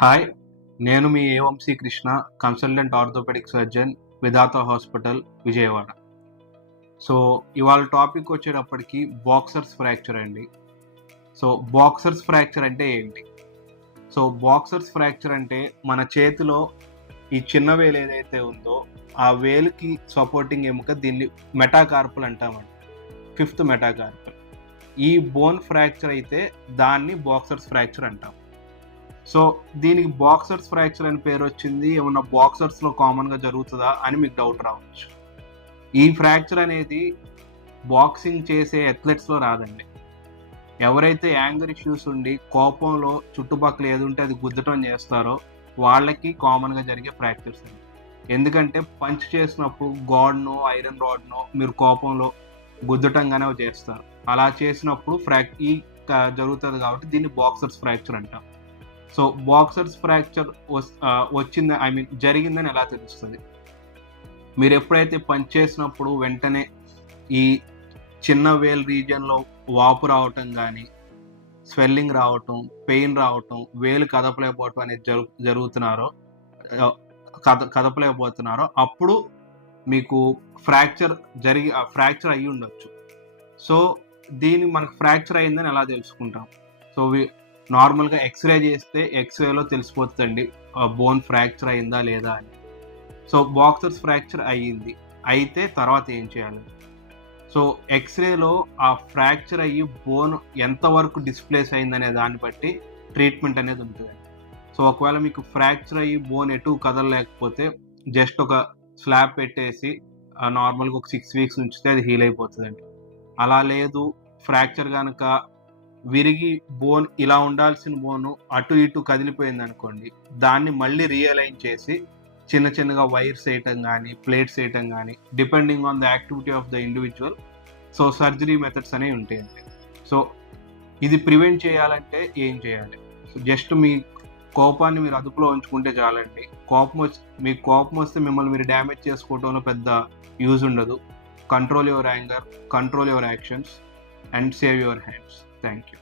Hi, నేను మీ ఏవంశీ Krishna, consultant orthopaedic surgeon, విధాత hospital, Vijayawada. So, ఇవాళ topic వచ్చేటప్పటికి బాక్సర్స్ ఫ్రాక్చర్ అండి. సో, బాక్సర్స్ ఫ్రాక్చర్ అంటే ఏంటి? సో, బాక్సర్స్ ఫ్రాక్చర్ అంటే మన చేతిలో ఈ చిన్న వేలు ఏదైతే ఉందో, ఆ వేలుకి సపోర్టింగ్ ఎముక దీన్ని మెటాకార్పల్ అంటామండి. Fifth metacarpal. ఈ బోన్ ఫ్రాక్చర్ అయితే దాన్ని బాక్సర్స్ ఫ్రాక్చర్ అంటాం. సో, దీనికి బాక్సర్స్ ఫ్రాక్చర్ అని పేరు వచ్చింది. ఏమన్నా బాక్సర్స్‌లో కామన్‌గా జరుగుతదా అని మీకు డౌట్ రావచ్చు. ఈ ఫ్రాక్చర్ అనేది బాక్సింగ్ చేసే అథ్లెట్స్‌లో రాదండి. ఎవరైతే యాంగర్ ఇష్యూస్ ఉండి కోపంలో చుట్టుపక్కల ఏదుంటే అది గుద్దటం చేస్తారో వాళ్ళకి కామన్‌గా జరిగే ఫ్రాక్చర్స్ అండి. ఎందుకంటే పంచ్ చేసినప్పుడు గాడ్‌నో, ఐరన్ రాడ్‌నో మీరు కోపంలో గుద్దటంగానే చేస్తారు. అలా చేసినప్పుడు జరుగుతది కాబట్టి దీన్ని బాక్సర్స్ ఫ్రాక్చర్ అంటాం. సో, బాక్సర్స్ ఫ్రాక్చర్ వచ్చింది జరిగిందని ఎలా తెలుస్తది? మీరెప్పుడైతే పంచ్ చేసినప్పుడు వెంటనే ఈ చిన్న వేలు రీజియన్‌లో వాపు రావటం గానీ, స్వెల్లింగ్ రావటం, పెయిన్ రావటం, వేలు కదపలేకపోవటం అనేది జరుగుతున్నారో ఆహ్, కదపలేకపోతున్నారో అప్పుడు మీకు ఫ్రాక్చర్ అయ్యుండొచ్చు. సో, మనకు ఫ్రాక్చర్ అయిందని ఎలా తెలుసుకుంటాం? సో, నార్మల్‌గా ఎక్స్‌రే చేస్తే ఎక్స్‌రేలో తెలిసిపోతదండి. బోన్ ఫ్రాక్చర్ అయిందా లేదా అని. సో, బాక్సర్స్ ఫ్రాక్చర్ అయ్యింది. అయితే తర్వాత ఏం చేయాలి? సో, ఎక్స్‌రేలో ఆ ఫ్రాక్చర్ అయ్యి బోన్ ఎంతవరకు డిస్‌ప్లేస్ అయిందనే దాన్ని బట్టి ట్రీట్మెంట్ అనేది ఉంటదండి. సో, ఒకవేళ మీకు ఫ్రాక్చర్ అయ్యి బోన్ ఎటు కదలలేకపోతే జస్ట్ ఒక స్లాబ్ పెట్టేసి నార్మల్‌గా ఒక 6 వీక్స్ ఉంచితే అది హీల్ అయిపోతదండి. అలా లేదు, ఫ్రాక్చర్ గనక విరిగి ఇలా ఉండాల్సిన బోను అటు ఇటు కదిలిపోయిందనుకోండి, దాన్ని మళ్ళీ రియలైన్ చేసి చిన్న చిన్నగా వైర్స్ ఏయటం గానీ, ప్లేట్స్ ఏయటం గానీ, depending on the activity of the individual. So, surgery methods అనేవి ఉంటాయండి. సో, ఇది ప్రివెంట్ చేయాలంటే ఏం చేయాలి? సో, జస్ట్ మీ కోపాన్ని మీరు అదుపులో ఉంచుకుంటే చాలండి. మీకు కోపం వస్తే మిమ్మల్ని మీరు డ్యామేజ్ చేసుకోవడంలో పెద్ద యూజ్ ఉండదు. Control your anger, control your actions and save your hands. Thank you.